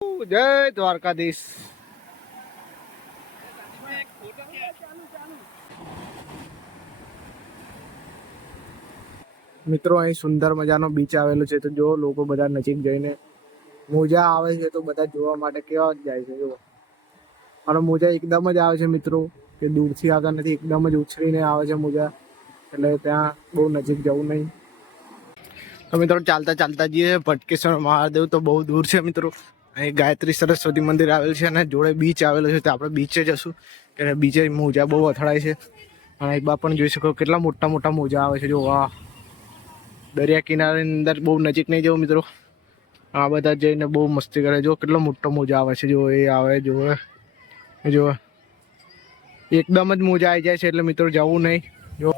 જય દ્વારકાધીશ। મિત્રો અહીં સુંદર મજાનો બીચ આવેલો છે, તો જો લોકો બધા નજીક જઈને મોજા આવે છે તો બધા જોવા માટે કેવા જાય છે જો। અને મોજા એકદમ જ આવે છે મિત્રો, કે દૂરથી આવતા નથી, એકદમ જ ઉછળીને આવે છે મોજા, એટલે ત્યાં બહુ નજીક જવું નહીં। તો મિત્રો ચાલતા ચાલતા જઈએ ભટકેશ્વર મહાદેવ, તો બહુ દૂર છે મિત્રો। અહીં ગાયત્રી સરસ્વતી મંદિર આવેલું છે અને જોડે બીચ આવેલો છે, તો આપણે બીચે જશું, કે બીચે મોજા બહુ અથડાય છે। અને એક બા પણ જોઈ શકો કેટલા મોટા મોટા મોજા આવે છે જો। વાહ, દરિયા કિનારાની અંદર બહુ નજીક નહીં જવું મિત્રો, આ બધા જઈને બહુ મસ્તી કરે। જો કેટલો મોટો મોજા આવે છે, જો એ આવે જો એકદમ જ મોજા આવી જાય છે, એટલે મિત્રો જવું નહીં જો।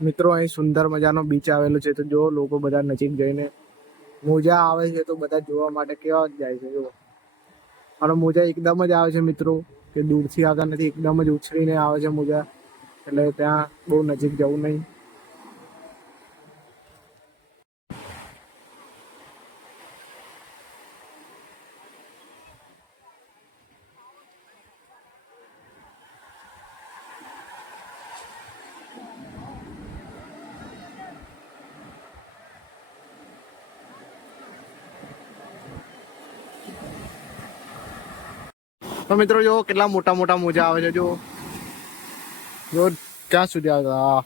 મિત્રો અહીં સુંદર મજાનો બીચ આવેલો છે, તો જો લોકો બધા નજીક જઈને મોજા આવે છે તો બધા જોવા માટે કેવા જાય છે જો। અને મોજા એકદમ જ આવે છે મિત્રો, કે દૂરથી આવતા નથી, એકદમ જ ઉછળીને આવે છે મોજા, એટલે ત્યાં બહુ નજીક જવું નહીં। તો મિત્રો જો કેટલા મોટા મોટા મોજા આવે છે જો, ક્યાં સુધી આવતા।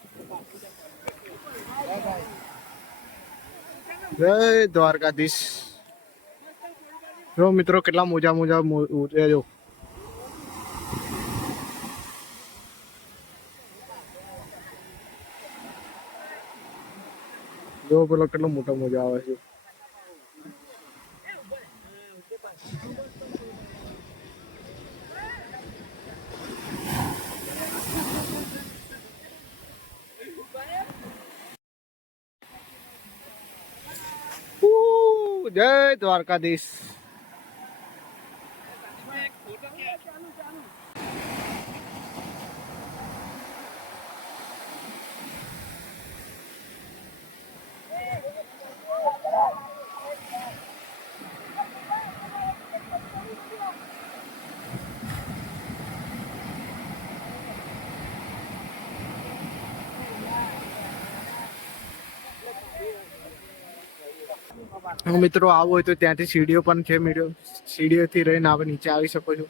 જય દ્વારકાધીશ। જો મિત્રો કેટલા મોજા મોજા ઉતરે જો। જો પેલો કેટલો મોટા મોજા આવે છે। જય દ્વારકાધીશ। મિત્રો આવું હોય તો ત્યાંથી સીડીઓ પણ છે, સીડીઓથી રહીને આપણે નીચે આવી શકો છો।